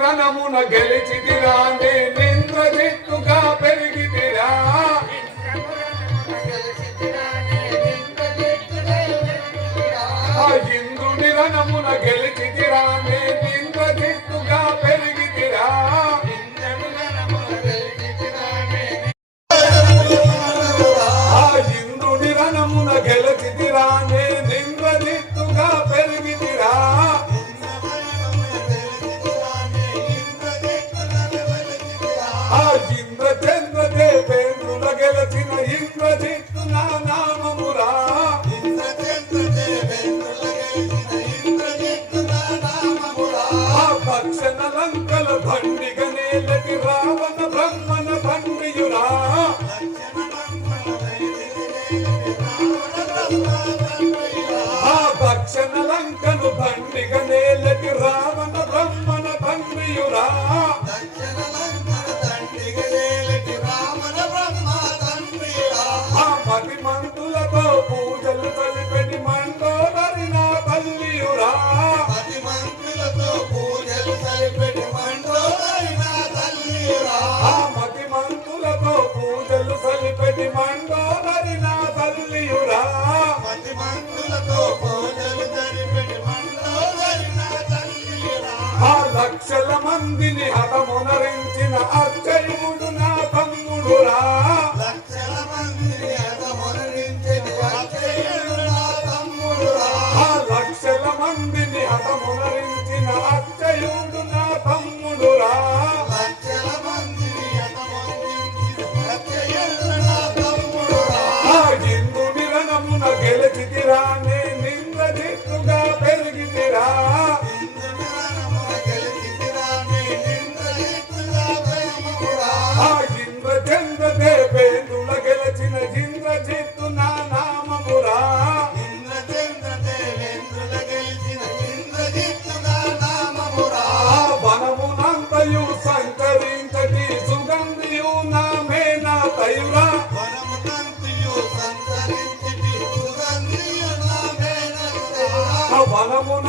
రణమున గెలిచితిరా నేనింద్రజిత్తుగా పెరిగితిరా ఇంద్రుని రణమున గెలిచితిరా నేనింద్రజిత్తుగా పెరిగితిరా ఇంద్రుని రణమున గెలిచితిరా నేనింద్రజిత్తుగా పెరిగితిరా ఇంద్రచంద్ర దేవేంద్రుల గెలిచిన ఇంద్రజిత్తు నా నామమురా భక్షణ లంకల బండిగ నేలకి రావణ బ్రహ్మణ బండియురా భక్షణ లంకను బండిగ నేలకి రావణ బ్రహ్మణ బండియురా మతి మంతులతో పూజలు కలిపెట్టి మండోదరి నా తల్లియురా మతి మంతులతో పూజలు కలిపెట్టి మండోదరి నా తల్లియురా మతి మంతులతో పూజలు కలిపెట్టి మండోదరి నా తల్లియురా మతి మంతులతో పూజలు కలిపెట్టి మండోదరి నా తల్లియురా లక్షల మందిని హతమునరించిన అక్షయుడు నా తమ్ముడురా లక్షల మందిని హతమునరించిన అక్షయుడు నా తమ్ముడురా ఇంద్రుని రణమున గెలిచితిరా నేనింద్రజిత్తుగా పెరిగితిరా ఇంద్రచంద్ర దేవేంద్రుల గెలిచిన ఇంద్రజిత్తు నా నామమురా వనమునంతయు సంచరించటి సుగంధియు నా మేనా తయురా వనమున